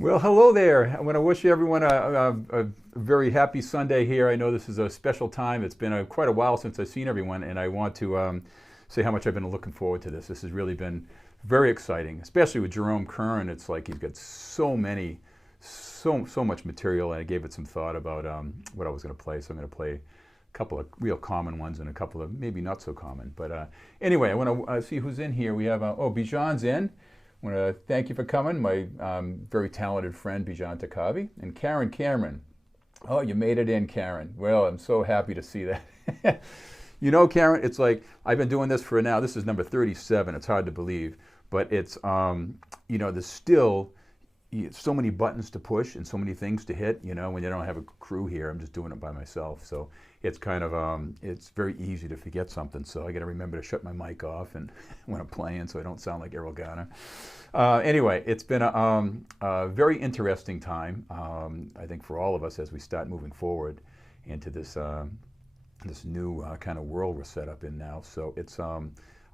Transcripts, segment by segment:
Well, hello there. I want to wish everyone a very happy Sunday here. I know this is a special time. It's been quite a while since I've seen everyone, and I want to say how much I've been looking forward to this. This has really been very exciting, especially with Jerome Kern. It's like he's got so much material, and I gave it some thought about what I was going to play. So I'm going to play a couple of real common ones and a couple of maybe not so common. But anyway, I want to see who's in here. We have, Bijan's in. I want to thank you for coming, my very talented friend Bijan Takavi, and Karen Cameron. Oh, you made it in, Karen. Well, I'm so happy to see that. You know, Karen, it's like I've been doing this for now. This is number 37. It's hard to believe, but it's there's still so many buttons to push and so many things to hit. You know, when you don't have a crew here, I'm just doing it by myself. So it's kind of it's very easy to forget something. So I got to remember to shut my mic off and when I'm playing, so I don't sound like Errol Garner. Anyway, it's been a very interesting time, I think, for all of us as we start moving forward into this this new kind of world we're set up in now. So it's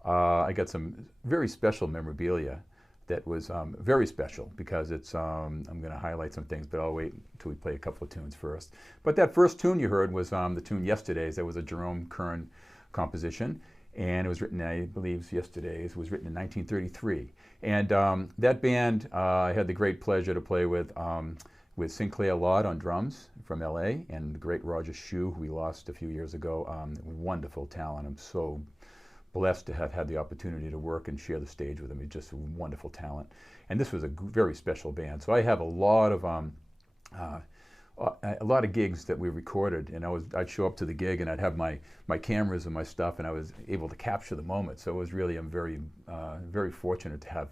I got some very special memorabilia that was very special because it's I'm going to highlight some things, but I'll wait until we play a couple of tunes first. But that first tune you heard was the tune Yesterday's. That was a Jerome Kern composition, and it was written, I believe, Yesterday's was written in 1933. And that band I had the great pleasure to play with Sinclair Lott on drums from LA, and the great Roger Shew, who we lost a few years ago. Wonderful talent. I'm so blessed to have had the opportunity to work and share the stage with him. He's just a wonderful talent. And this was a very special band. So I have a lot of gigs that we recorded, and I'd show up to the gig and I'd have my cameras and my stuff, and I was able to capture the moment. So it was really, I'm very fortunate to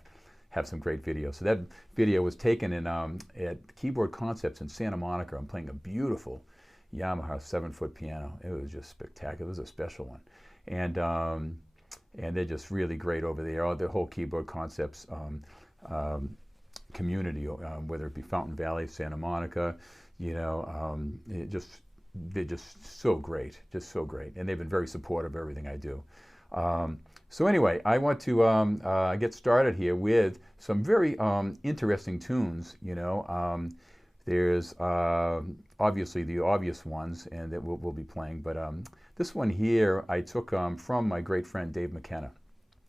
have some great video. So that video was taken in at Keyboard Concepts in Santa Monica. I'm playing a beautiful Yamaha 7-foot piano. It was just spectacular. It was a special one. And they're just really great over there. The whole Keyboard Concepts community, whether it be Fountain Valley, Santa Monica, they're just so great, and they've been very supportive of everything I do. So anyway, I want to get started here with some very interesting tunes. There's obviously the obvious ones, and that we'll be playing, but this one here I took from my great friend Dave McKenna.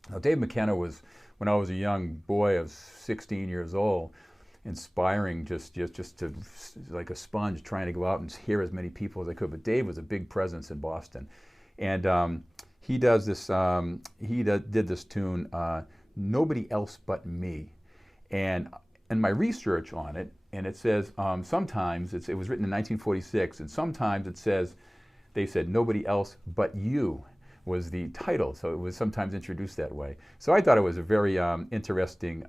Now, Dave McKenna was, when I was a young boy of 16 years old, inspiring, just to, like a sponge, trying to go out and hear as many people as I could. But Dave was a big presence in Boston, and he does this. Did this tune, "Nobody Else But Me," and my research on it, and it says sometimes it was written in 1946, and sometimes it says they said "Nobody Else But You" was the title, so it was sometimes introduced that way. So I thought it was a very interesting.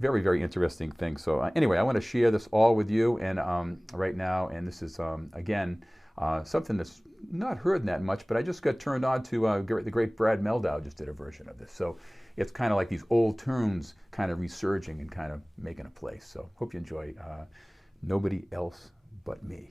Very interesting thing. So anyway, I want to share this all with you and right now, and this is again something that's not heard that much, but I just got turned on to the great Brad Meldau just did a version of this. So it's kind of like these old tunes kind of resurging and kind of making a place. So hope you enjoy "Nobody Else But Me."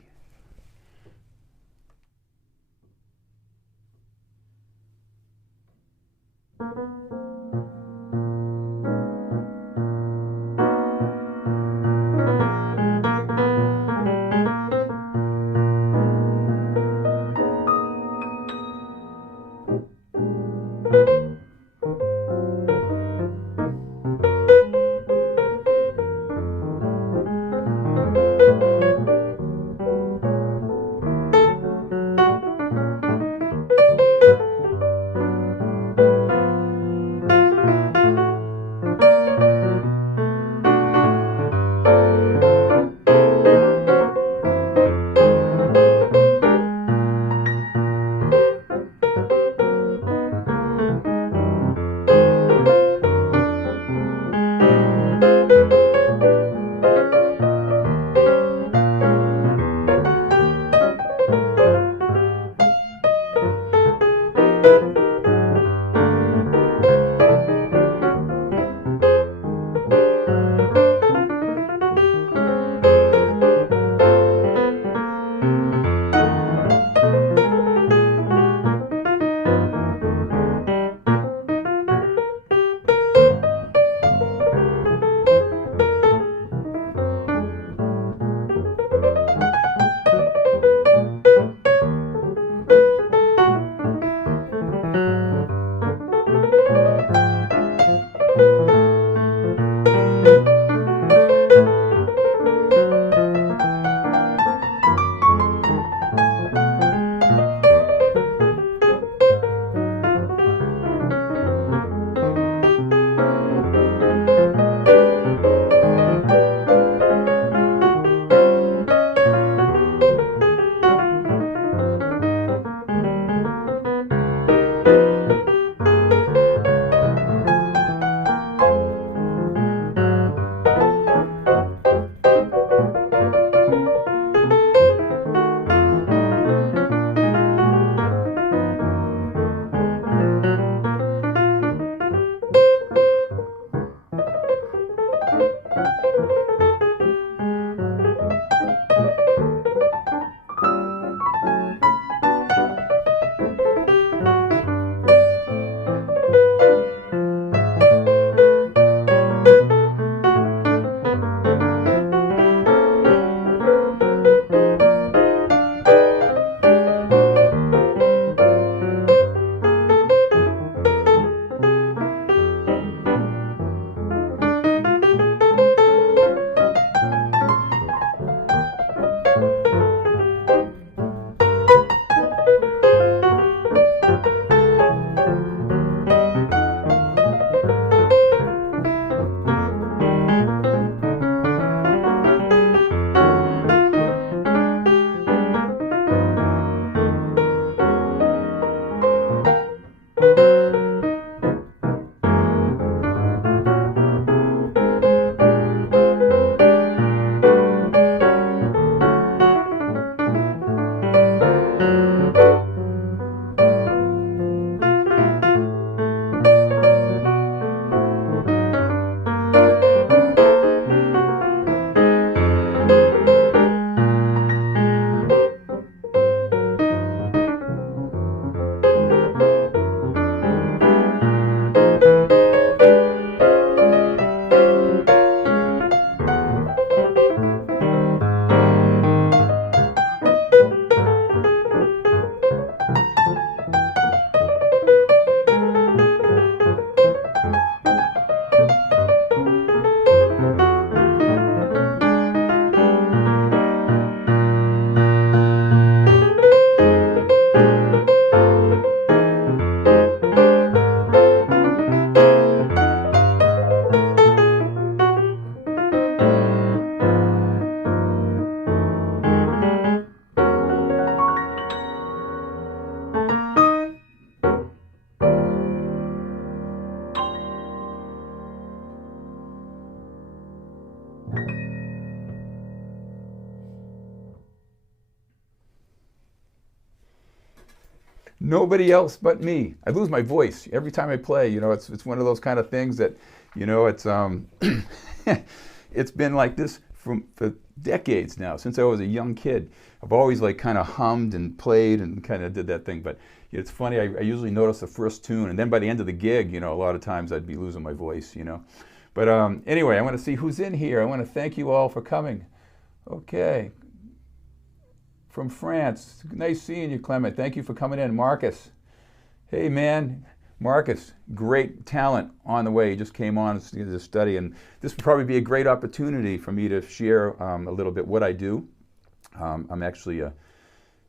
Nobody else but me. I lose my voice every time I play. You know, it's one of those kind of things that, you know, it's it's been like this for decades now, since I was a young kid. I've always like kind of hummed and played and kind of did that thing. But it's funny, I usually notice the first tune, and then by the end of the gig, you know, a lot of times I'd be losing my voice, you know. But anyway, I want to see who's in here. I want to thank you all for coming. Okay. From France. Nice seeing you, Clement. Thank you for coming in. Marcus. Hey, man. Marcus, great talent on the way. He just came on to study, and this would probably be a great opportunity for me to share a little bit what I do. I'm actually a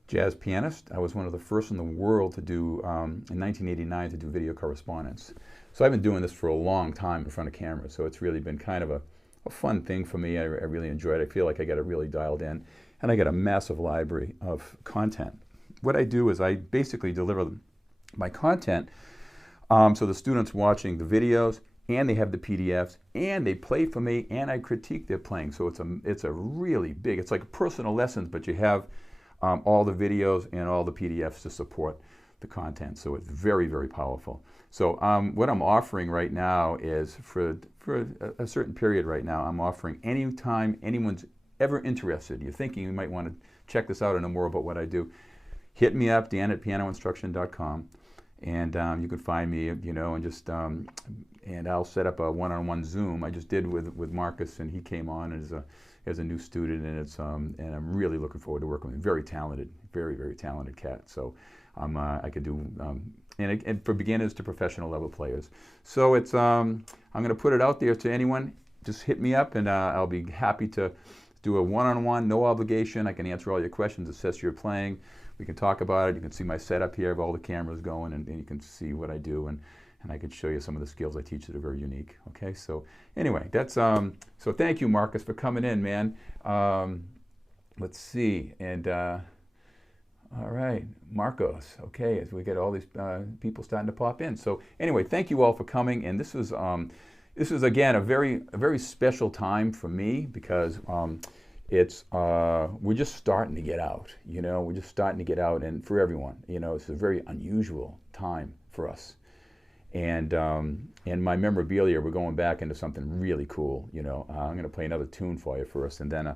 jazz pianist. I was one of the first in the world to do, in 1989, to do video correspondence. So I've been doing this for a long time in front of camera, so it's really been kind of a fun thing for me. I really enjoy it. I feel like I got it really dialed in, and I got a massive library of content. What I do is I basically deliver my content so the students watching the videos, and they have the PDFs, and they play for me, and I critique their playing. So it's a really big, it's like personal lessons, but you have all the videos and all the PDFs to support the content. So it's very, very powerful. So what I'm offering right now is for a certain period right now, I'm offering anytime anyone's ever interested, you're thinking you might want to check this out and know more about what I do, hit me up, dan@pianoinstruction.com. And you can find me, you know, and just and I'll set up a one-on-one Zoom. I just did with Marcus, and he came on as a new student, and it's and I'm really looking forward to working with him. Very talented, very, very talented cat. So I could do and for beginners to professional level players. So it's I'm going to put it out there to anyone. Just hit me up, and I'll be happy to do a one-on-one, no obligation. I can answer all your questions, assess your playing. We can talk about it. You can see my setup here of all the cameras going, and you can see what I do, and I can show you some of the skills I teach that are very unique. Okay, so anyway, that's so thank you, Marcus, for coming in, man. Let's see, and all right, Marcos. Okay, as we get all these people starting to pop in. So anyway, thank you all for coming, and this is again a very special time for me because. It's we're just starting to get out, you know. We're just starting to get out, and for everyone, you know, it's a very unusual time for us. And my memorabilia, we're going back into something really cool, you know. I'm going to play another tune for you first, and then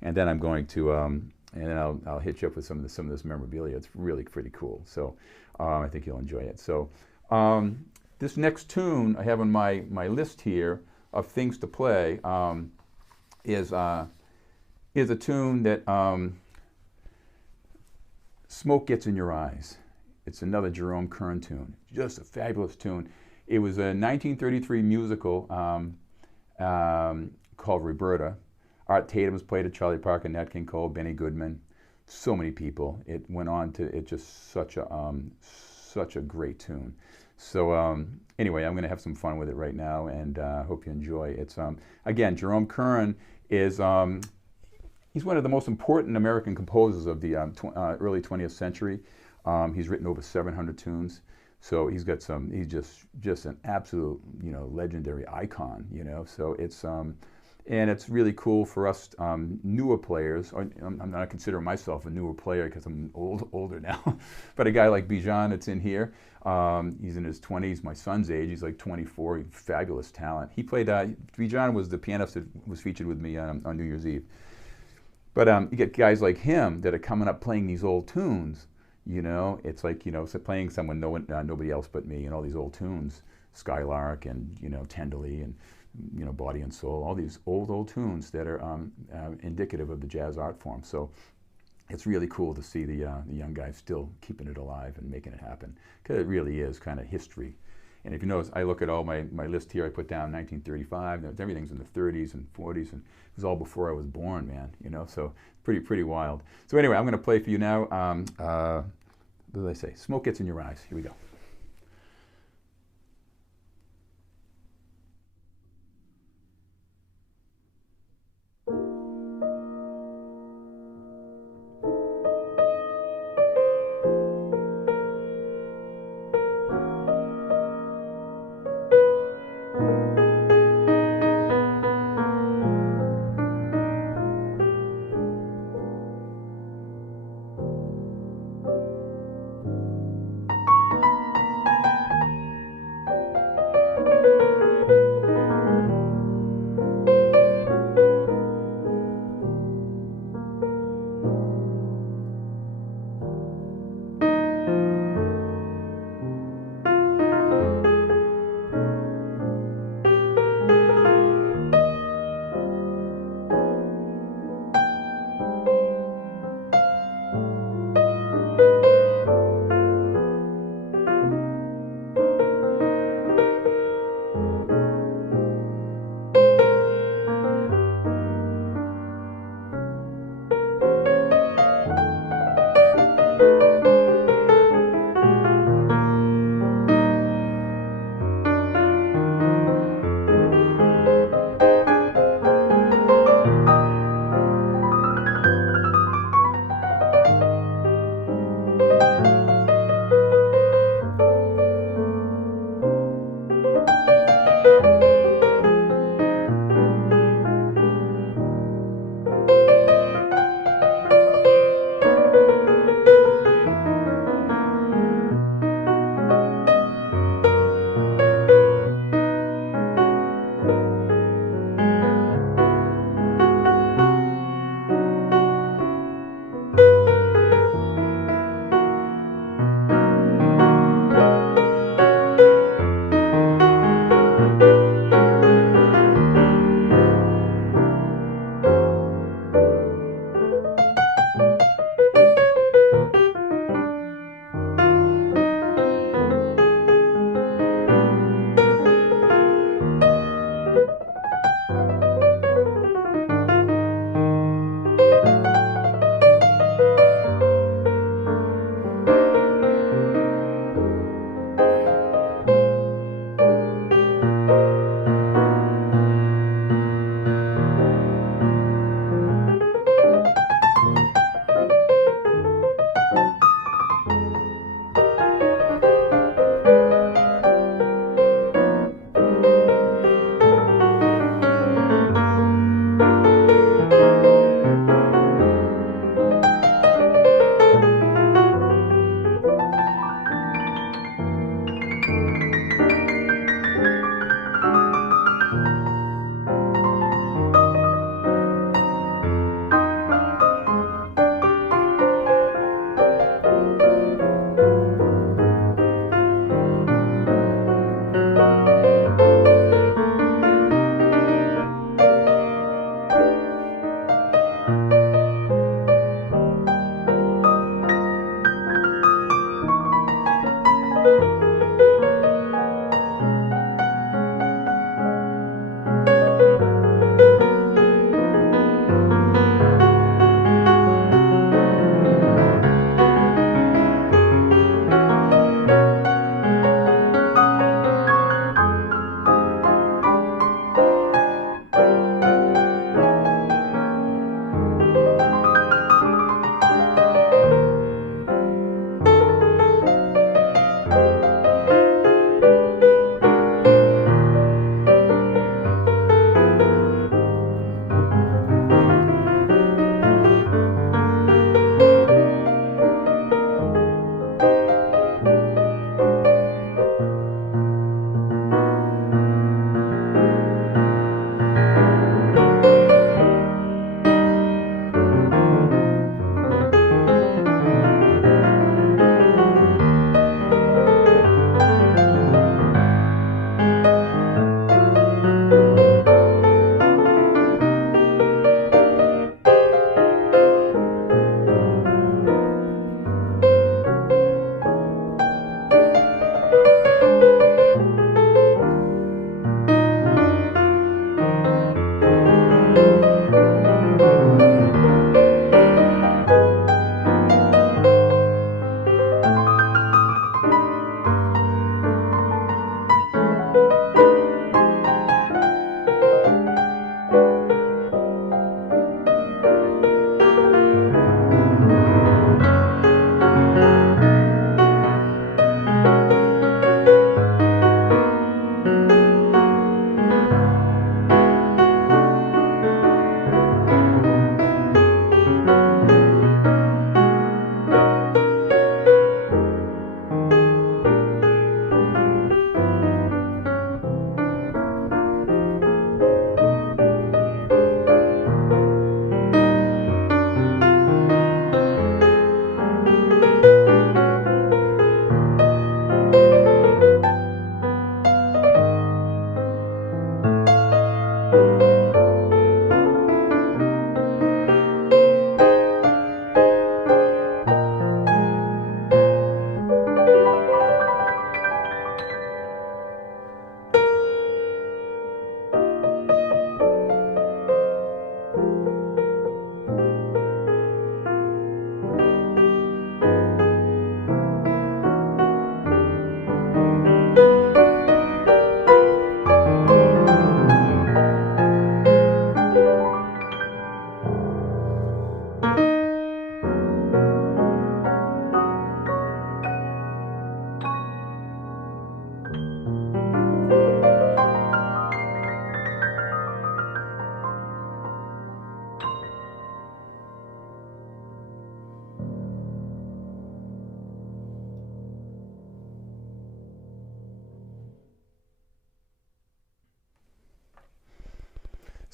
I'm going to and then I'll hit you up with some of this memorabilia. It's really pretty cool. So I think you'll enjoy it. So this next tune I have on my list here of things to play is a tune that Smoke Gets in Your Eyes. It's another Jerome Kern tune. Just a fabulous tune. It was a 1933 musical called Roberta. Art Tatum's played it, Charlie Parker, Nat King Cole, Benny Goodman. So many people. It went on to, it's just such a great tune. So anyway, I'm going to have some fun with it right now, and hope you enjoy. It's again, Jerome Kern is he's one of the most important American composers of the early 20th century. He's written over 700 tunes, so he's got some. He's just an absolute, you know, legendary icon. You know, so it's and it's really cool for us newer players. I'm not considering myself a newer player because I'm older now, but a guy like Bijan that's in here. He's in his 20s, my son's age. He's like 24. Fabulous talent. He played. Bijan was the pianist that was featured with me on New Year's Eve. But you get guys like him that are coming up playing these old tunes, you know. It's like, you know, so playing someone nobody else but me, and all these old tunes, Skylark and, you know, Tenderly and, you know, Body and Soul, all these old tunes that are indicative of the jazz art form. So it's really cool to see the young guys still keeping it alive and making it happen, because it really is kind of history. And if you notice, I look at all my list here, I put down 1935, everything's in the 30s and 40s, and it was all before I was born, man, you know, so pretty wild. So anyway, I'm going to play for you now, what did I say? Smoke Gets in Your Eyes. Here we go.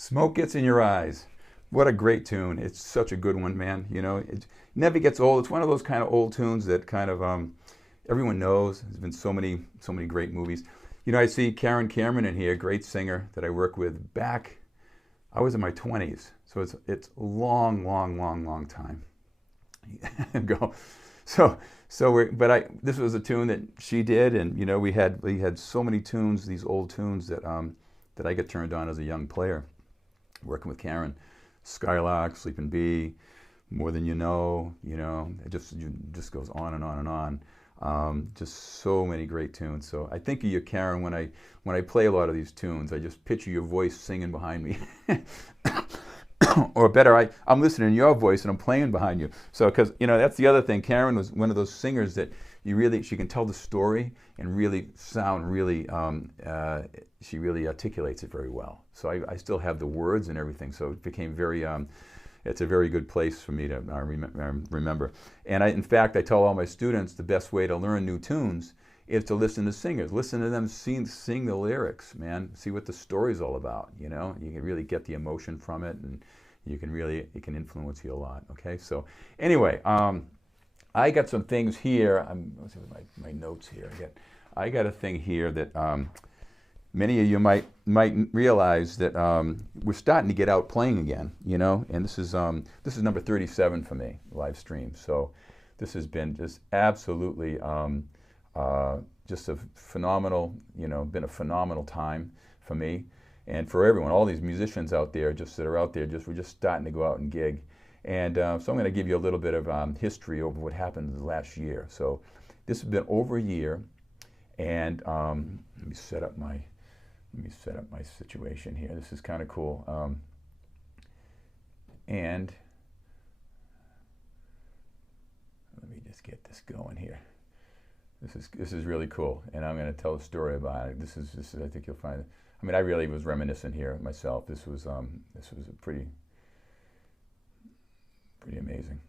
Smoke Gets in Your Eyes. What a great tune. It's such a good one, man. You know, it never gets old. It's one of those kind of old tunes that kind of everyone knows. There's been so many great movies. You know, I see Karen Cameron in here, great singer that I worked with back, I was in my 20s. So it's a long time ago. This was a tune that she did, and you know, we had so many tunes, these old tunes that that I get turned on as a young player, working with Karen. Skylark, Sleeping Bee, More Than You Know, it just goes on and on and on. Just so many great tunes. So I think of you, Karen, when I play a lot of these tunes. I just picture your voice singing behind me. Or better, I'm listening to your voice and I'm playing behind you. So, because, you know, that's the other thing. Karen was one of those singers that she can tell the story and really sound really, she really articulates it very well. So I still have the words and everything. So it became very, it's a very good place for me to remember. And in fact, I tell all my students the best way to learn new tunes is to listen to singers. Listen to them sing the lyrics, man. See what the story's all about, you know? You can really get the emotion from it, and it can influence you a lot, okay? So anyway, I got some things here. Let's see what my notes here. I got a thing here that many of you might realize that we're starting to get out playing again, you know? And this is number 37 for me, live stream. So this has been just absolutely just a phenomenal, been a phenomenal time for me and for everyone, all these musicians out there that are out there, we're just starting to go out and gig. And so I'm going to give you a little bit of history over what happened last year. So this has been over a year, and let me set up my situation here. This is kind of cool. And let me just get this going here. This is really cool, and I'm going to tell a story about it. This is I think you'll find it. I mean, I really was reminiscent here myself. This was a pretty amazing.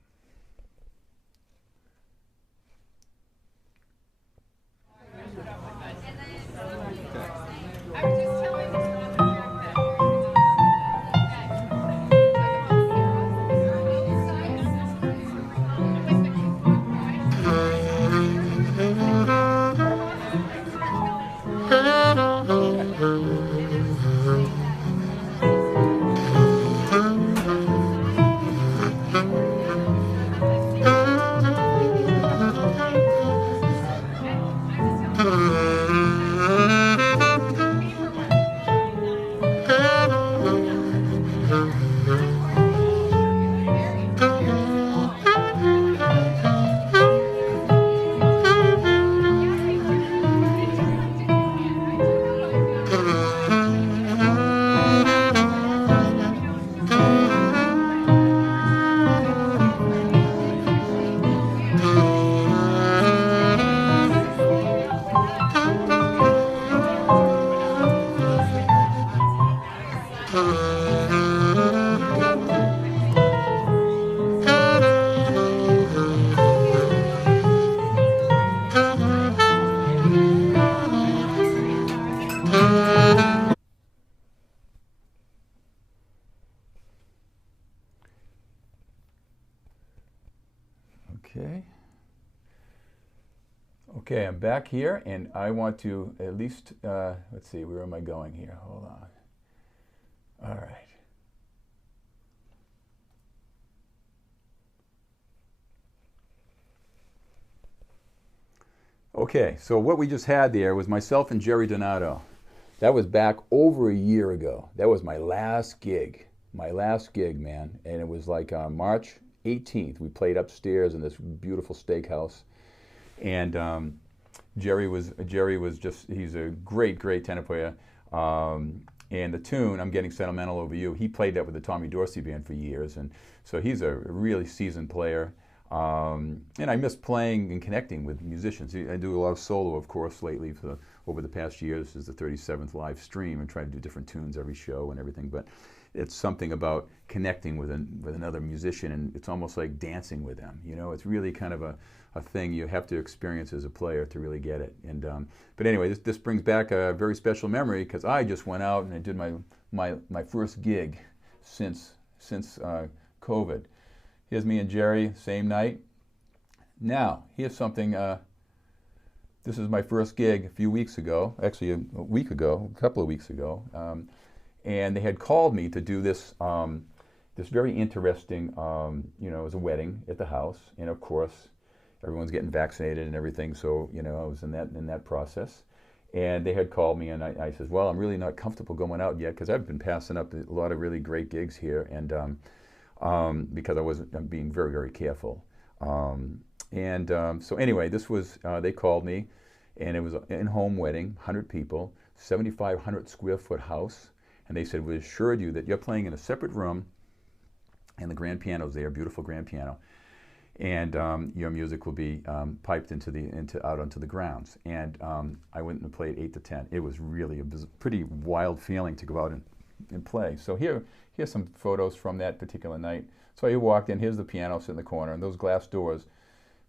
Okay, I'm back here, and I want to at least, let's see, where am I going here? Hold on. All right. Okay, so what we just had there was myself and Jerry Donato. That was back over a year ago. That was my last gig, man. And it was like March 18th. We played upstairs in this beautiful steakhouse. And Jerry was just, he's a great tenor player. And the tune, I'm Getting Sentimental Over You, he played that with the Tommy Dorsey Band for years. And so he's a really seasoned player. And I miss playing and connecting with musicians. I do a lot of solo, of course, lately over the past year. This is the 37th live stream and try to do different tunes every show and everything. But it's something about connecting with another musician, and it's almost like dancing with them. You know, it's really kind of a thing you have to experience as a player to really get it. And but anyway, this brings back a very special memory because I just went out and I did my first gig since COVID. Here's me and Jerry, same night. Now, here's something, this is my first gig a few weeks ago, actually a week ago, a couple of weeks ago, and they had called me to do this, this very interesting, you know, it was a wedding at the house, and of course, everyone's getting vaccinated and everything, so, you know, I was in that process. And they had called me, and I said, well, I'm really not comfortable going out yet, because I've been passing up a lot of really great gigs here, and because I'm being very, very careful. So anyway, this was, they called me, and it was an in-home wedding, 100 people, 7,500 square foot house, and they said, we assured you that you're playing in a separate room, and the grand piano's there, beautiful grand piano, and your music will be piped out onto the grounds. And I went and played 8 to 10. It was really a pretty wild feeling to go out and play. So here's some photos from that particular night. So I walked in, here's the piano sitting in the corner, and those glass doors,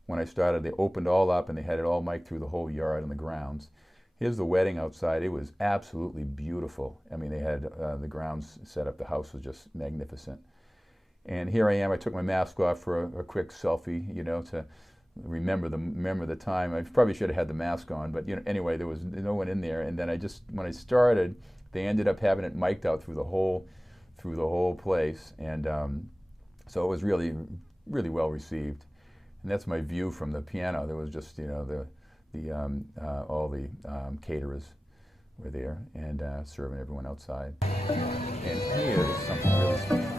when I started, they opened all up and they had it all mic'd through the whole yard and the grounds. Here's the wedding outside. It was absolutely beautiful. I mean, they had the grounds set up. The house was just magnificent. And here I am. I took my mask off for a quick selfie, you know, to remember the time. I probably should have had the mask on, but you know, anyway, there was no one in there. And then when I started, they ended up having it mic'd out through the whole place, and so it was really, really well received. And that's my view from the piano. There was just, you know, all the caterers were there and serving everyone outside. And here is something really special.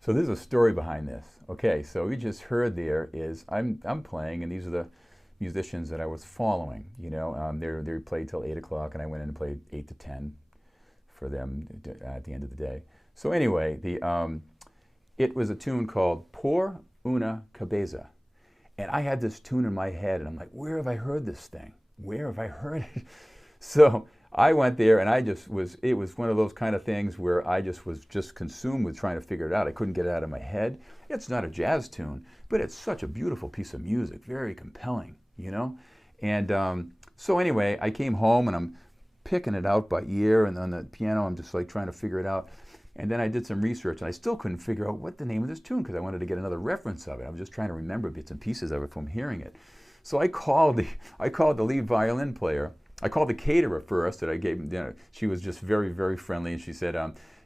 So there's a story behind this. Okay, so we just heard there is I'm playing, and these are the musicians that I was following. You know, they played till 8 o'clock, and I went in and played 8 to 10 for them at the end of the day. So anyway, it was a tune called "Por Una Cabeza," and I had this tune in my head, and I'm like, where have I heard this thing? Where have I heard it? So I went there, and it was one of those kind of things where I was consumed with trying to figure it out. I couldn't get it out of my head. It's not a jazz tune, but it's such a beautiful piece of music, very compelling, you know? And so anyway, I came home, and I'm picking it out by ear, and on the piano, I'm just like trying to figure it out. And then I did some research, and I still couldn't figure out what the name of this tune, because I wanted to get another reference of it. I was just trying to remember bits and pieces of it from hearing it. So I called the lead violin player. I called the caterer first that I gave him dinner. She was just very, very friendly, and she said,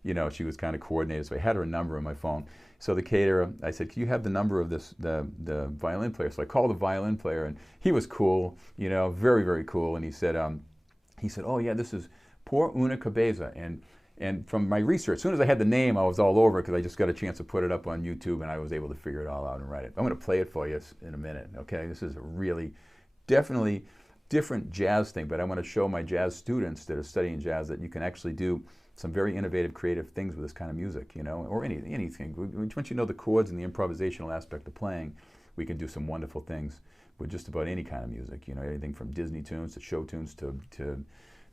you know, she was kind of coordinated, so I had her number on my phone. So the caterer, I said, can you have the number of the violin player? So I called the violin player, and he was cool, you know, very, very cool, and he said, oh yeah, this is Por Una Cabeza, and from my research, as soon as I had the name, I was all over, because I just got a chance to put it up on YouTube, and I was able to figure it all out and write it. I'm going to play it for you in a minute, okay? This is a really, definitely different jazz thing, but I want to show my jazz students that are studying jazz that you can actually do some very innovative, creative things with this kind of music, you know, or anything. Once you know the chords and the improvisational aspect of playing, we can do some wonderful things with just about any kind of music, you know, anything from Disney tunes to show tunes to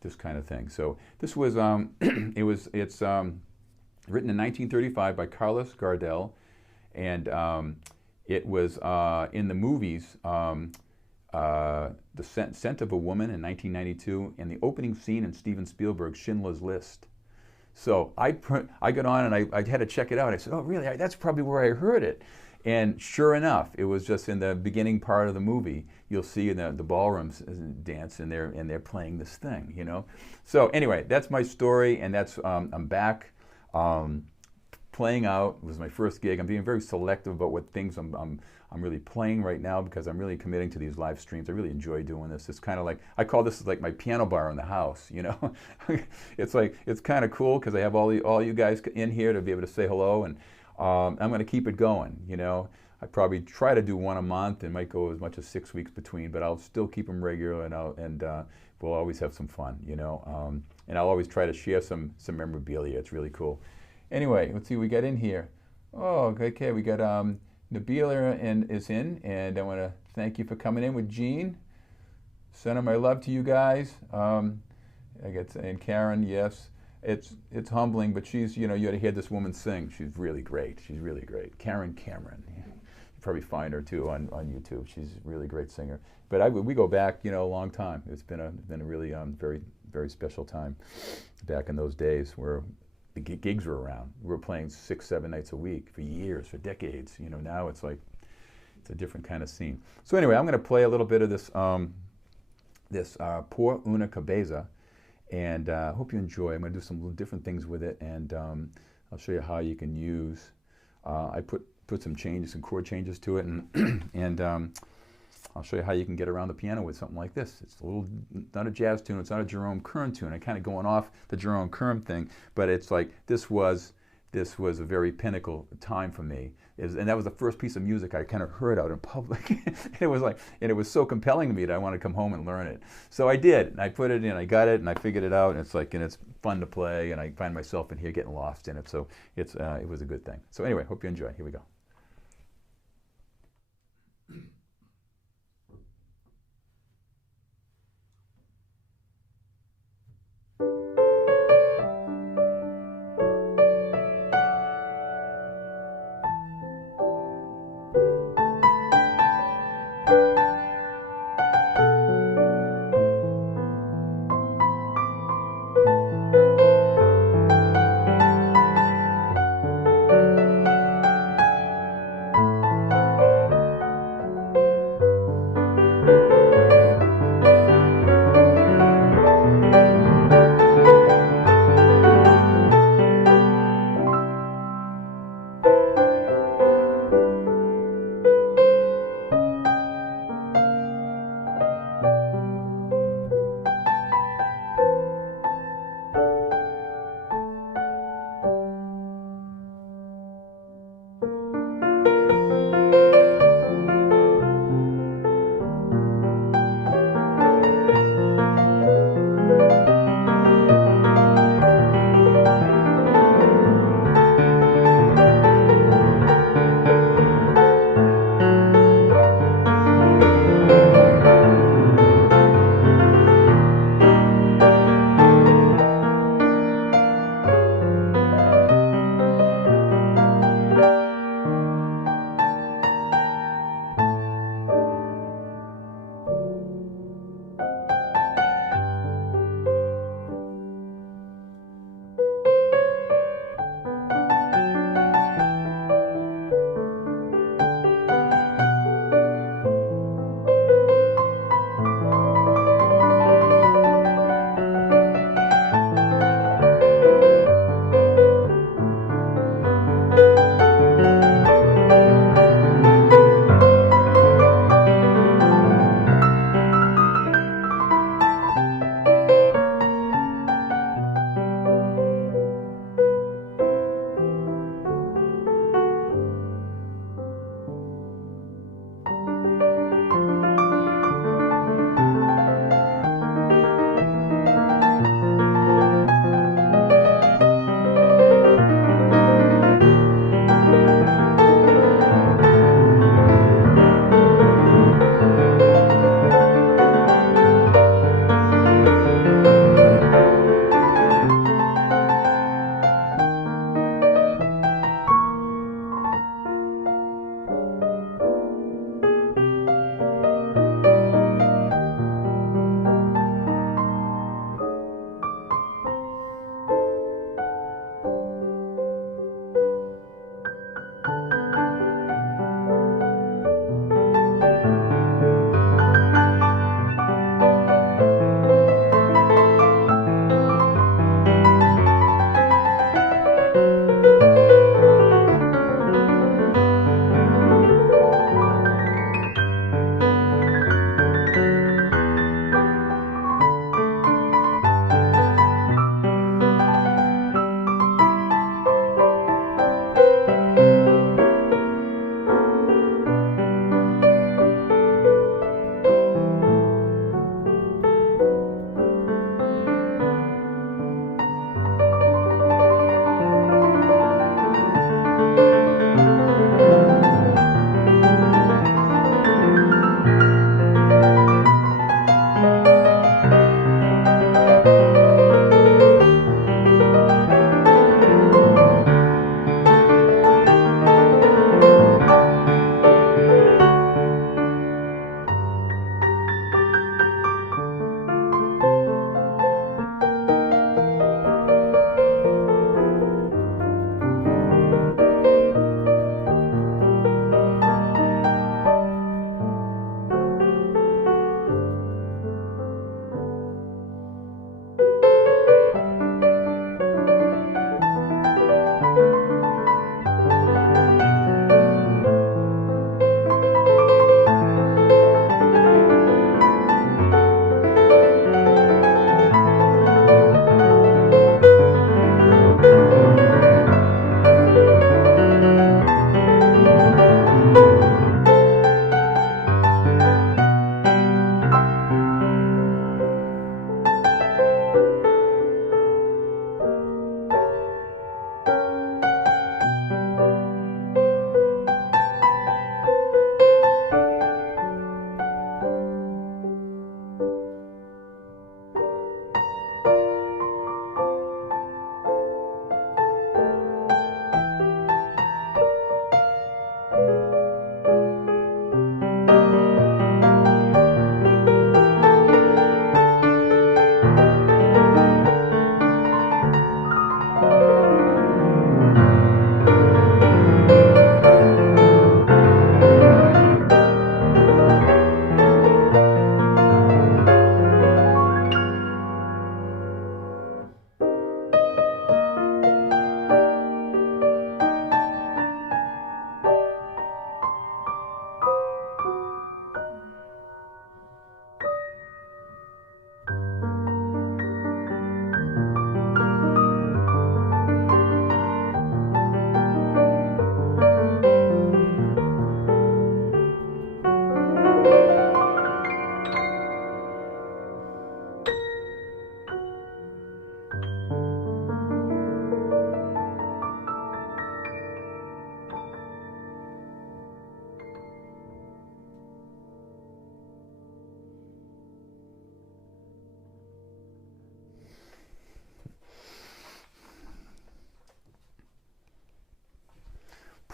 this kind of thing. So this was, it's written in 1935 by Carlos Gardel, and it was in the movies, The Scent of a Woman in 1992, and the opening scene in Steven Spielberg's Schindler's List. So I got on, and I had to check it out. I said, oh really, that's probably where I heard it. And sure enough, it was just in the beginning part of the movie. You'll see in the ballrooms dance, and they're playing this thing, you know. So anyway, that's my story, and that's I'm back playing out. It was my first gig. I'm being very selective about what things I'm really playing right now because I'm really committing to these live streams. I really enjoy doing this. It's kind of like, I call this like my piano bar in the house, you know. It's like, it's kind of cool because I have all you guys in here to be able to say hello, and I'm going to keep it going, you know. I probably try to do one a month. It might go as much as 6 weeks between, but I'll still keep them regular, and we'll always have some fun, you know. And I'll always try to share some memorabilia. It's really cool. Anyway, let's see what we got in here. Oh, okay, we got Nabila is in, and I want to thank you for coming in with Gene. Sending my love to you guys. I get, and Karen, yes. It's humbling, but she's, you know, you ought to hear this woman sing. She's really great. She's really great. Karen Cameron. You probably find her too on YouTube. She's a really great singer. But we go back, you know, a long time. It's been a really very, very special time back in those days where the gigs were around. We were playing 6, 7 nights a week for years, for decades. You know, now it's like, it's a different kind of scene. So anyway, I'm going to play a little bit of this, Por Una Cabeza. And I hope you enjoy. I'm going to do some different things with it, and I'll show you how you can use. I put some changes, some chord changes to it, and I'll show you how you can get around the piano with something like this. It's a little, not a jazz tune, it's not a Jerome Kern tune. I'm kind of going off the Jerome Kern thing, but it's like this was a very pinnacle time for me. And that was the first piece of music I kind of heard out in public. And it was so compelling to me that I wanted to come home and learn it. So I did. And I put it in, I got it, and I figured it out. And it's like, and it's fun to play, and I find myself in here getting lost in it. So it was a good thing. So anyway, hope you enjoy. Here we go.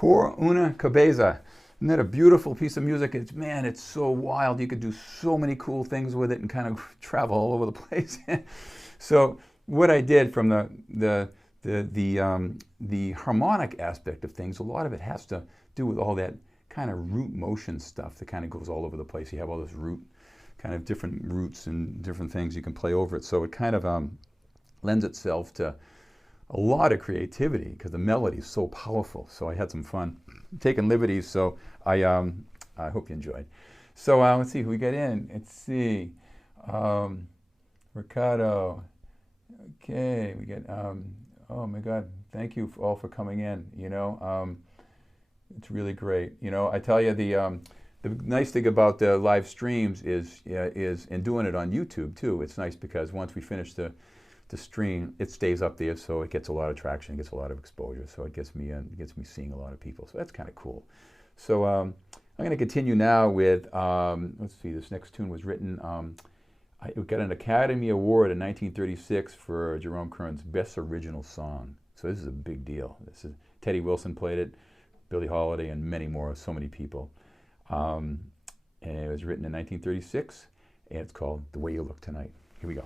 Por Una Cabeza. Isn't that a beautiful piece of music? It's, man, it's so wild. You could do so many cool things with it and kind of travel all over the place. So what I did from the harmonic aspect of things, a lot of it has to do with all that kind of root motion stuff that kind of goes all over the place. You have all this root, kind of different roots and different things you can play over it. So it kind of lends itself to a lot of creativity because the melody is so powerful. So I had some fun taking liberties. So I hope you enjoyed. So let's see who we got in. Let's see, Ricardo. Okay, we get. Oh my God! Thank you all for coming in. You know, it's really great. You know, I tell you the nice thing about the live streams is and doing it on YouTube too. It's nice because once we finish the stream, it stays up there, so it gets a lot of traction, it gets a lot of exposure, so it gets me seeing a lot of people. So that's kind of cool. So I'm going to continue now with let's see. This next tune was written. I got an Academy Award in 1936 for Jerome Kern's Best Original Song. So this is a big deal. This is Teddy Wilson played it, Billie Holiday, and many more. So many people. And it was written in 1936, and it's called "The Way You Look Tonight." Here we go.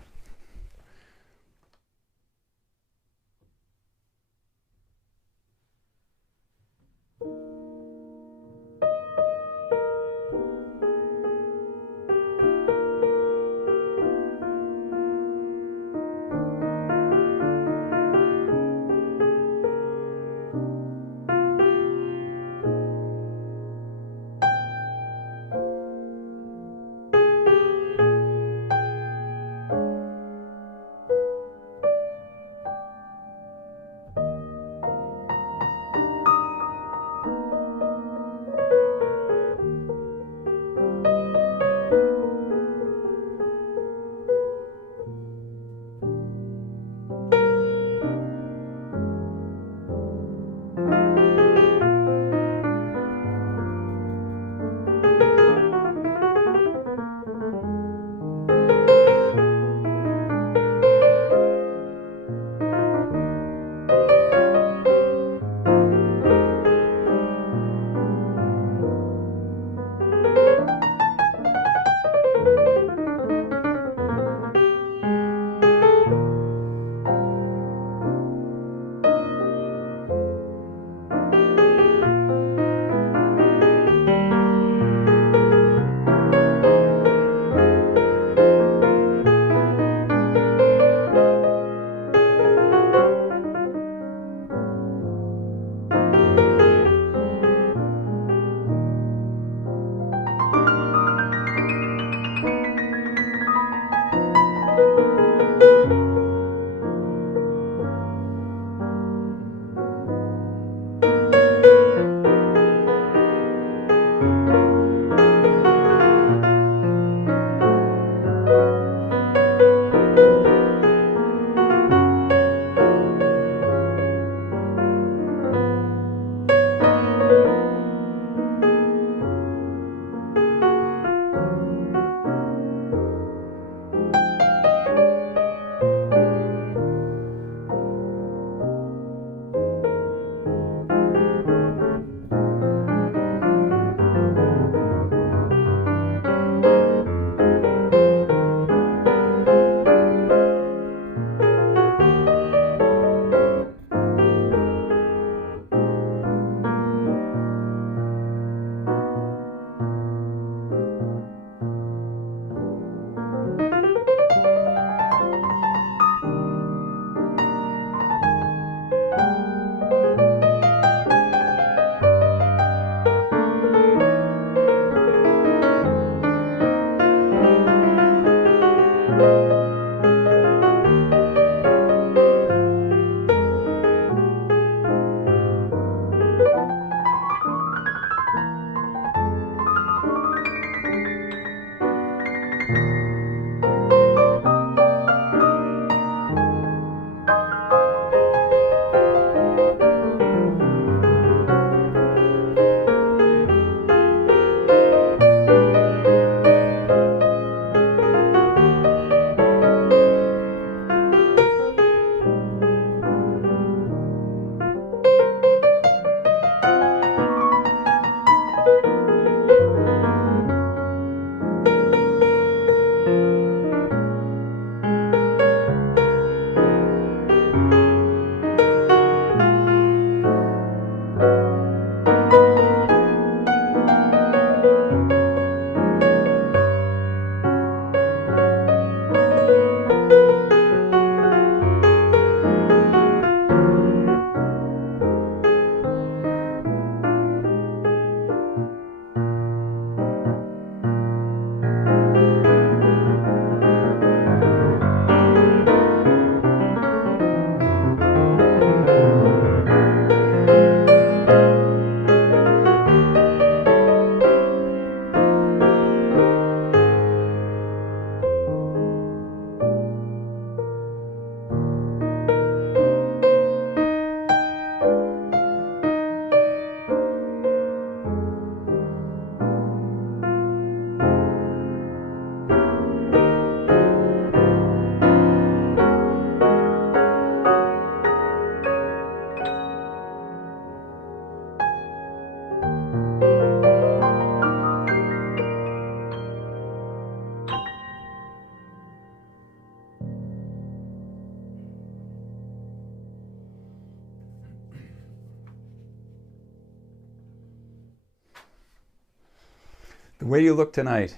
The Way You Look Tonight.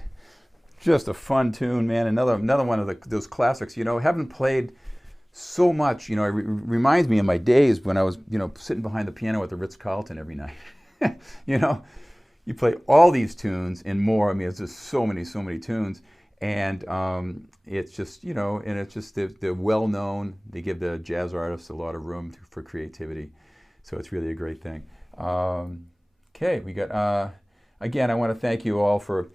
Just a fun tune, man. Another one of those classics. You know, haven't played so much. You know, it reminds me of my days when I was, you know, sitting behind the piano at the Ritz-Carlton every night. You know, you play all these tunes and more. I mean, it's just so many tunes. And it's just, you know, and it's just they're well known. They give the jazz artists a lot of room for creativity. So it's really a great thing. Okay, we got, again, I want to thank you all for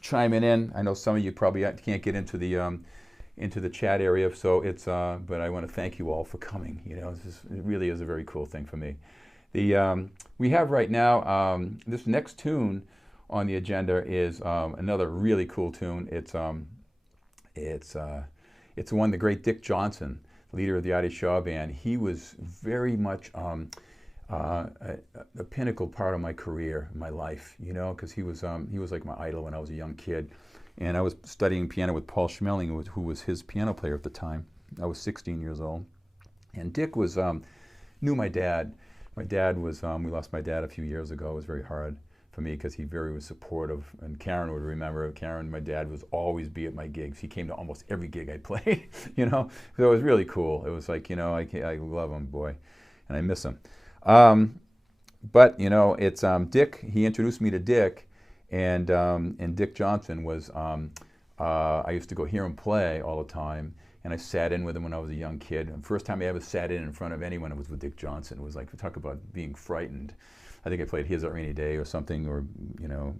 chiming in. I know some of you probably can't get into the chat area, so it's, but I want to thank you all for coming. You know, it really is a very cool thing for me. We have right now, this next tune on the agenda is another really cool tune. It's one the great Dick Johnson, leader of the Irish Shaw Band. He was very much a pinnacle part of my career, my life, you know, because he was like my idol when I was a young kid. And I was studying piano with Paul Schmeling, who was his piano player at the time. I was 16 years old. And Dick was, knew my dad. My dad was, we lost my dad a few years ago. It was very hard for me because he was supportive. And Karen would remember, my dad was always be at my gigs. He came to almost every gig I played, you know. So it was really cool. It was like, you know, I love him, boy, and I miss him. But, you know, it's Dick, he introduced me to Dick, and Dick Johnson was, I used to go hear him play all the time, and I sat in with him when I was a young kid. And the first time I ever sat in front of anyone, it was with Dick Johnson. It was like, talk about being frightened. I think I played Here's a Rainy Day or something, or, you know,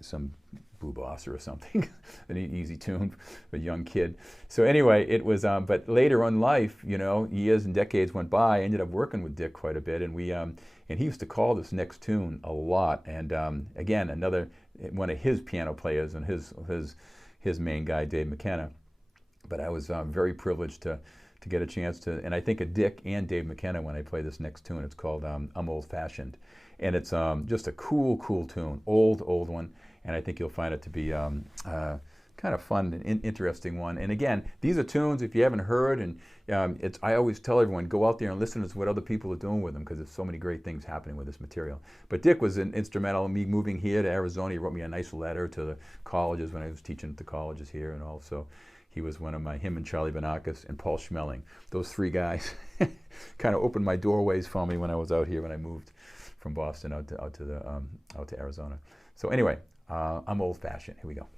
some Boo Bosser or something, an easy tune for a young kid. So anyway, it was, but later on in life, you know, years and decades went by, I ended up working with Dick quite a bit, and we, and he used to call this next tune a lot. And again, another one of his piano players and his main guy, Dave McKenna. But I was very privileged to get a chance to, and I think of Dick and Dave McKenna when I play this next tune. It's called I'm Old Fashioned. And it's just a cool tune, old one. And I think you'll find it to be kind of fun and interesting one. And again, these are tunes if you haven't heard, and I always tell everyone, go out there and listen to what other people are doing with them, because there's so many great things happening with this material. But Dick was instrumental in me moving here to Arizona. He wrote me a nice letter to the colleges when I was teaching at the colleges here, and also he was one of him and Charlie Banakis and Paul Schmeling. Those three guys kind of opened my doorways for me when I was out here, when I moved from Boston out to Arizona. So anyway, I'm Old Fashioned. Here we go.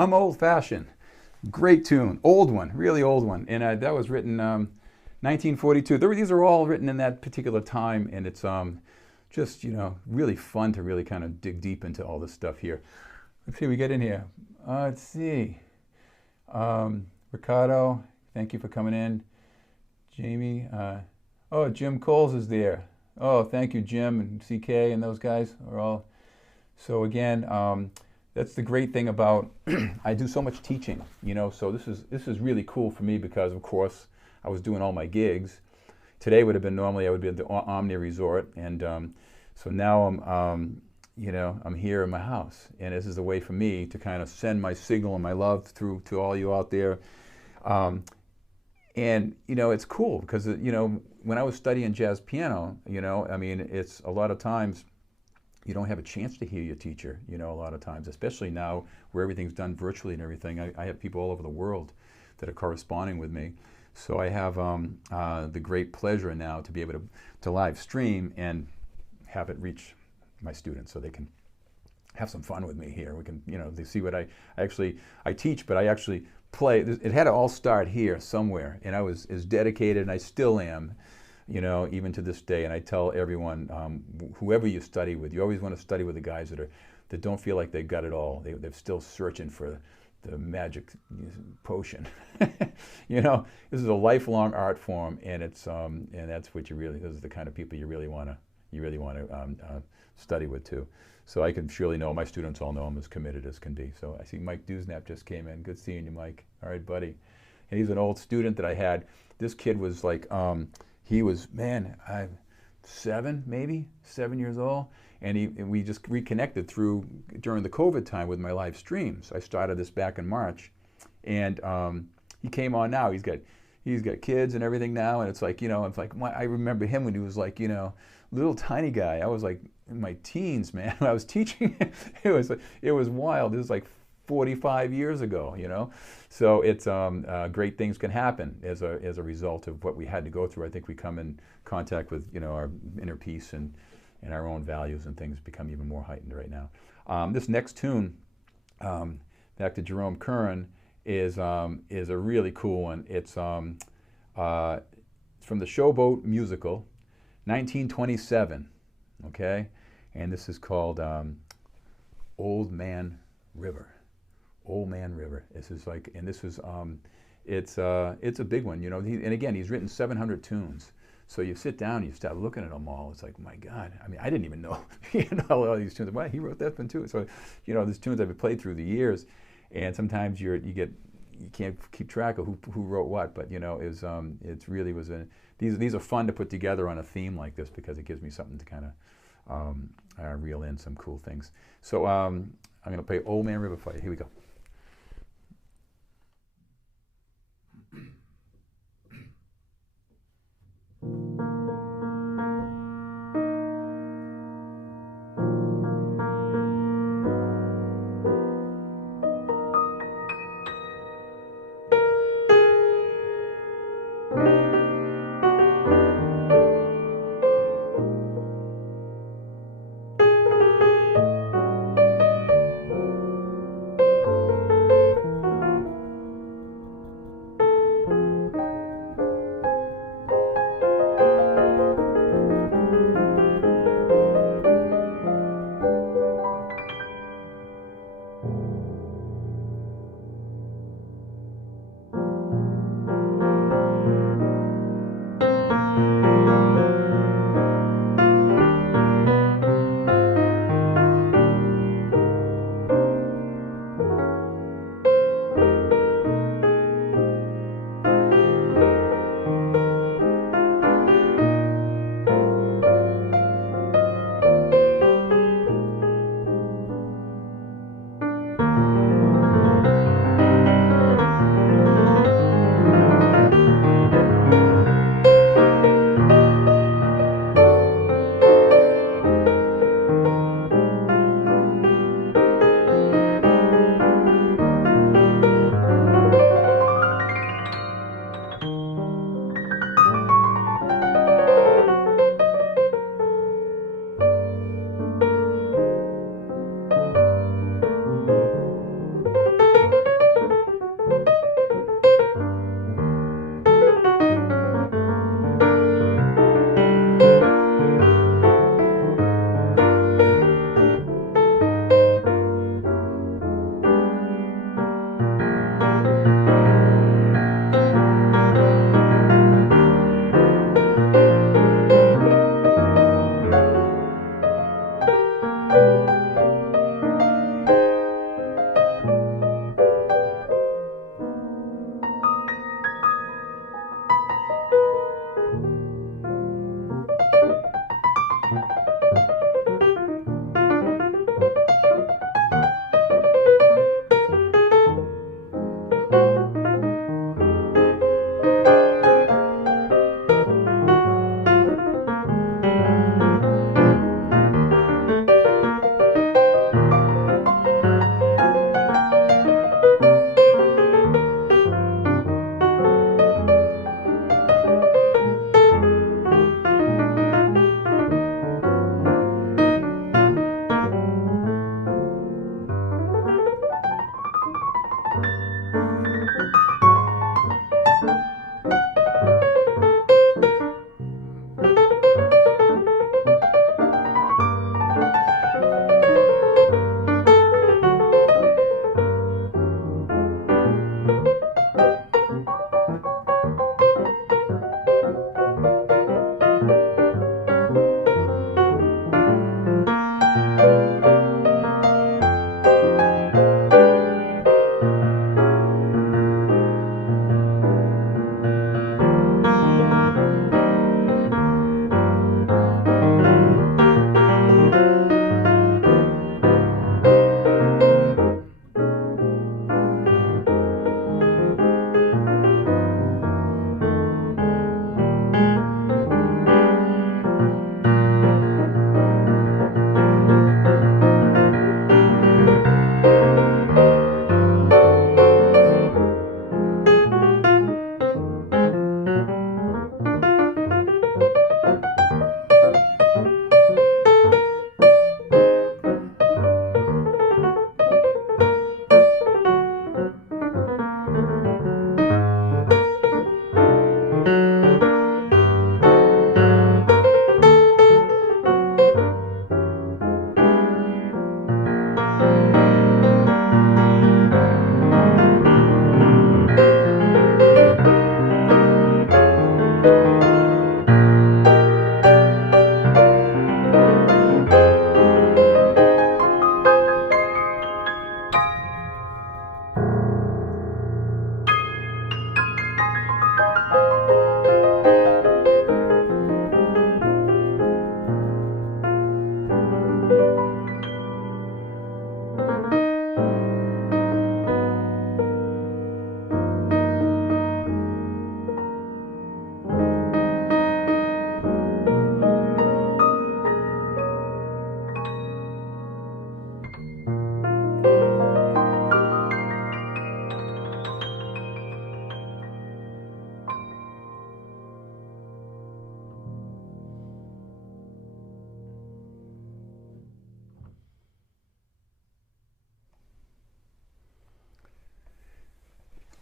I'm Old-Fashioned. Great tune, old one, really old one. And that was written 1942. These are all written in that particular time, and it's just, really fun to really kind of dig deep into all this stuff here. Let's see, we get in here. Let's see. Ricardo, thank you for coming in. Jamie, oh, Jim Coles is there. Oh, thank you, Jim and CK and those guys are all. So again, that's the great thing about I do so much teaching, so this is really cool for me because, of course, I was doing all my gigs. Today would have been normally I would be at the Omni Resort, and so now I'm here in my house, and this is a way for me to kind of send my signal and my love through to all you out there. And it's cool because when I was studying jazz piano, it's a lot of times you don't have a chance to hear your teacher, a lot of times, especially now where everything's done virtually and everything. I have people all over the world that are corresponding with me. So I have the great pleasure now to be able to live stream and have it reach my students so they can have some fun with me here. We can, they see what I teach, but I actually play. It had to all start here somewhere, and I was as dedicated, and I still am, even to this day. And I tell everyone, whoever you study with, you always want to study with the guys that don't feel like they've got it all. They're still searching for the magic potion. This is a lifelong art form, and it's and that's what those are the kind of people you really want to study with too. So I can surely know my students all know I'm as committed as can be. So I see Mike Dusnap just came in. Good seeing you, Mike. All right, buddy. And he's an old student that I had. This kid was like, he was, man, 7 years old. And we just reconnected during the COVID time with my live streams. I started this back in March, and he came on now. He's got kids and everything now, and it's like, it's like I remember him when he was like, little tiny guy. I was like in my teens, man. When I was teaching, it was wild. It was like 45 years ago, So it's great things can happen as a result of what we had to go through. I think we come in contact with our inner peace and our own values and things become even more heightened right now. This next tune, back to Jerome Kern, is a really cool one. It's from the Showboat musical, 1927. Okay, and this is called Old Man River. Old Man River. This is like, and this is it's a big one. And again, he's written 700 tunes. So you sit down and you start looking at them all. It's like, my God. I mean, I didn't even know all these tunes. Why, he wrote that one too. So these tunes I've played through the years, and sometimes you can't keep track of who wrote what. But it really was these are fun to put together on a theme like this because it gives me something to kind of reel in some cool things. So I'm going to play Old Man River for you. Here we go.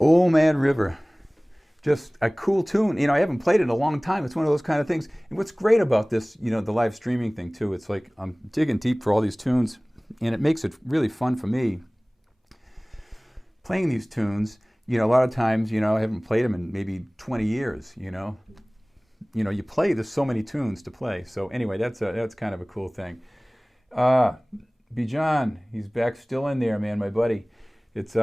Old Man River. Just a cool tune. You know, I haven't played it in a long time. It's one of those kind of things. And what's great about this, you know, the live streaming thing too, it's like I'm digging deep for all these tunes, and it makes it really fun for me playing these tunes. You know, a lot of times, you know, I haven't played them in maybe 20 years, you know. You know, you play, there's so many tunes to play. So anyway, that's kind of a cool thing. Bijan, he's back still in there, man, my buddy. It's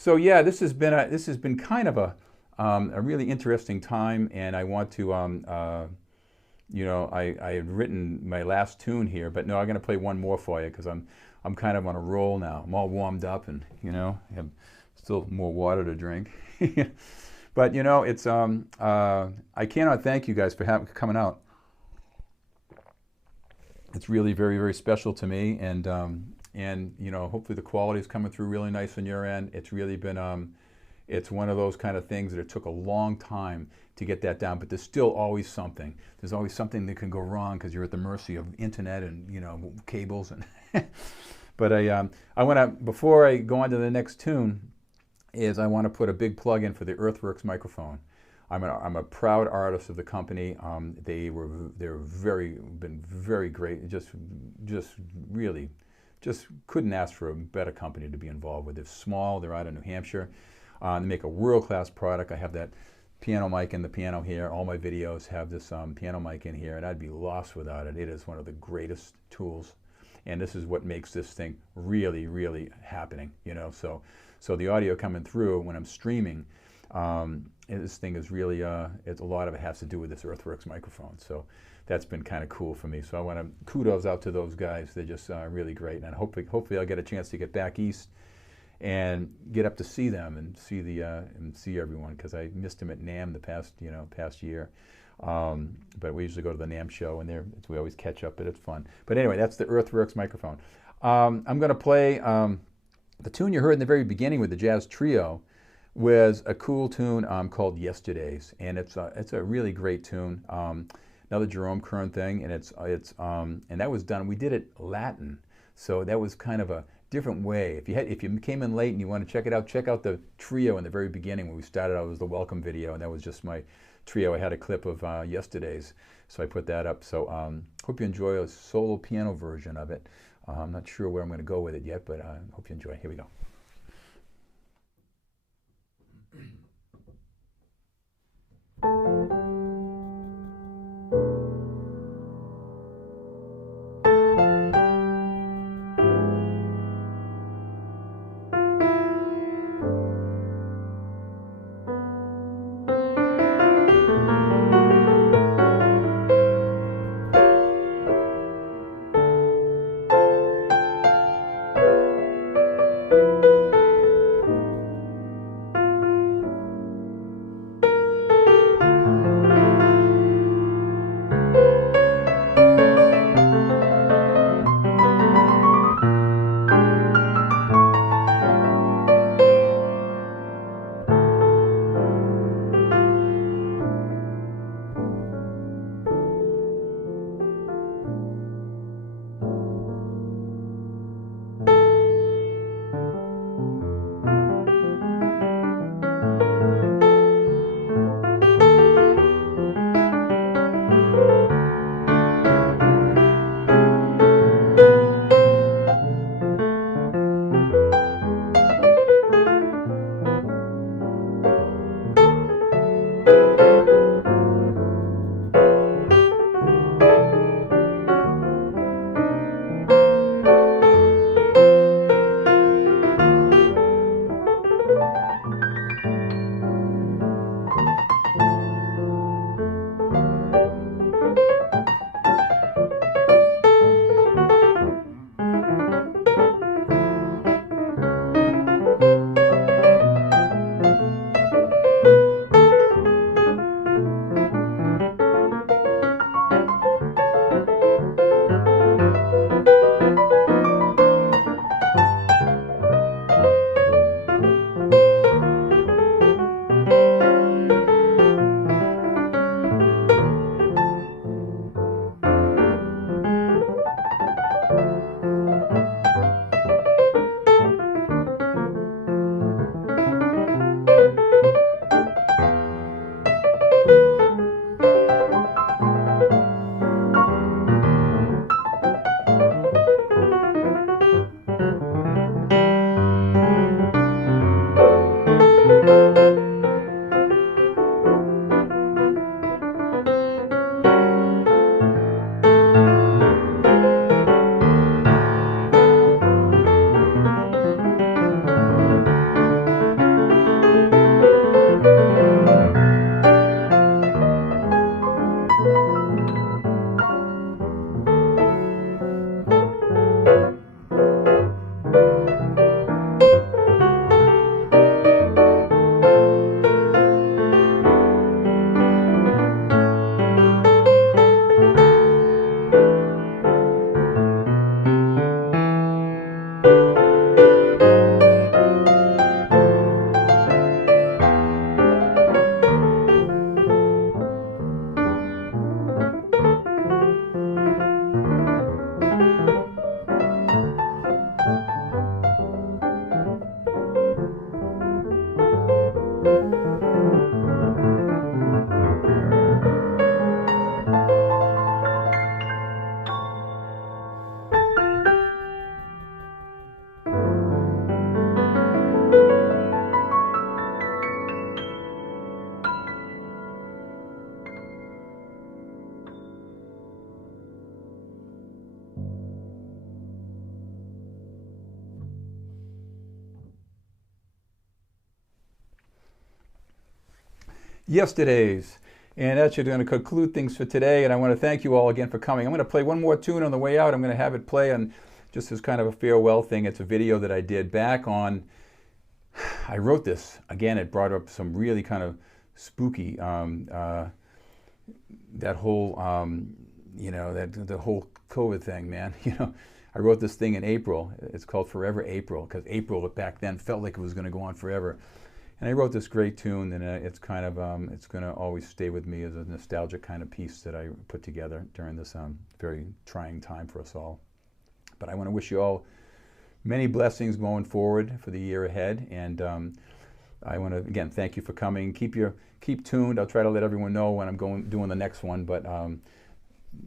so yeah, this has been kind of a really interesting time, and I want to you know, I had written my last tune here, but no, I'm going to play one more for you because I'm kind of on a roll now. I'm all warmed up, and you know, I have still more water to drink. But you know, it's I cannot thank you guys for coming out. It's really very, very special to me, and you know, hopefully the quality is coming through really nice on your end. It's really been it's one of those kind of things that it took a long time to get that down, but there's still always something. There's always something that can go wrong because you're at the mercy of internet and, you know, cables. And but I want to, before I go on to the next tune, I want to put a big plug in for the Earthworks microphone. I'm a proud artist of the company. They're been very great. Just really, just couldn't ask for a better company to be involved with. They're small. They're out of New Hampshire. They make a world-class product. I have that piano mic in the piano here. All my videos have this piano mic in here, and I'd be lost without it. It is one of the greatest tools, and this is what makes this thing really, really happening. You know, so the audio coming through when I'm streaming, this thing is really a lot of it has to do with this Earthworks microphone. So that's been kind of cool for me. So I want to kudos out to those guys. They're just really great, and hopefully I'll get a chance to get back east and get up to see them and see everyone, because I missed them at NAMM the past year. But we usually go to the NAMM show, and we always catch up, but it's fun. But anyway, that's the Earthworks microphone. I'm going to play the tune you heard in the very beginning with the jazz trio. Was a cool tune called Yesterdays, and it's a really great tune. Another Jerome Kern thing, and and that was done. We did it Latin, so that was kind of a different way. If you came in late and you want to check it out, check out the trio in the very beginning when we started out. It was the welcome video, and that was just my trio. I had a clip of Yesterdays, so I put that up. So hope you enjoy a solo piano version of it. I'm not sure where I'm going to go with it yet, but hope you enjoy. Here we go. Yesterdays. And that's going to conclude things for today. And I want to thank you all again for coming. I'm going to play one more tune on the way out. I'm going to have it play on just as kind of a farewell thing. It's a video that I did back on, I wrote this. Again, it brought up some really kind of spooky, that whole, you know, the whole COVID thing, man. You know, I wrote this thing in April. It's called Forever April, because April back then felt like it was going to go on forever. And I wrote this great tune, and it's kind of, it's going to always stay with me as a nostalgic kind of piece that I put together during this very trying time for us all. But I want to wish you all many blessings going forward for the year ahead. And I want to, again, thank you for coming. Keep tuned. I'll try to let everyone know when I'm doing the next one, but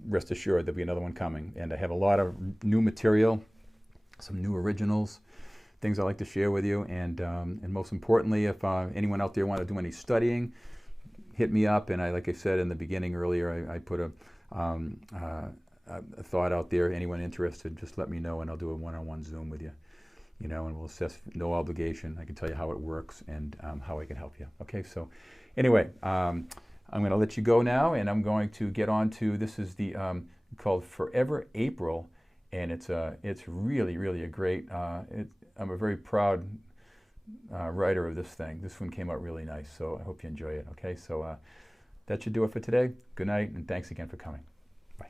rest assured there'll be another one coming. And I have a lot of new material, some new originals, things I'd like to share with you, and most importantly, if anyone out there want to do any studying, hit me up. And like I said in the beginning earlier, I put a thought out there. Anyone interested, just let me know, and I'll do a one-on-one Zoom with you. You know, and we'll assess, no obligation. I can tell you how it works and how I can help you. Okay, so anyway, I'm going to let you go now, and I'm going to get on to, this is the called Forever April, and it's really, really a great. I'm a very proud writer of this thing. This one came out really nice, so I hope you enjoy it. Okay, so that should do it for today. Good night, and thanks again for coming. Bye.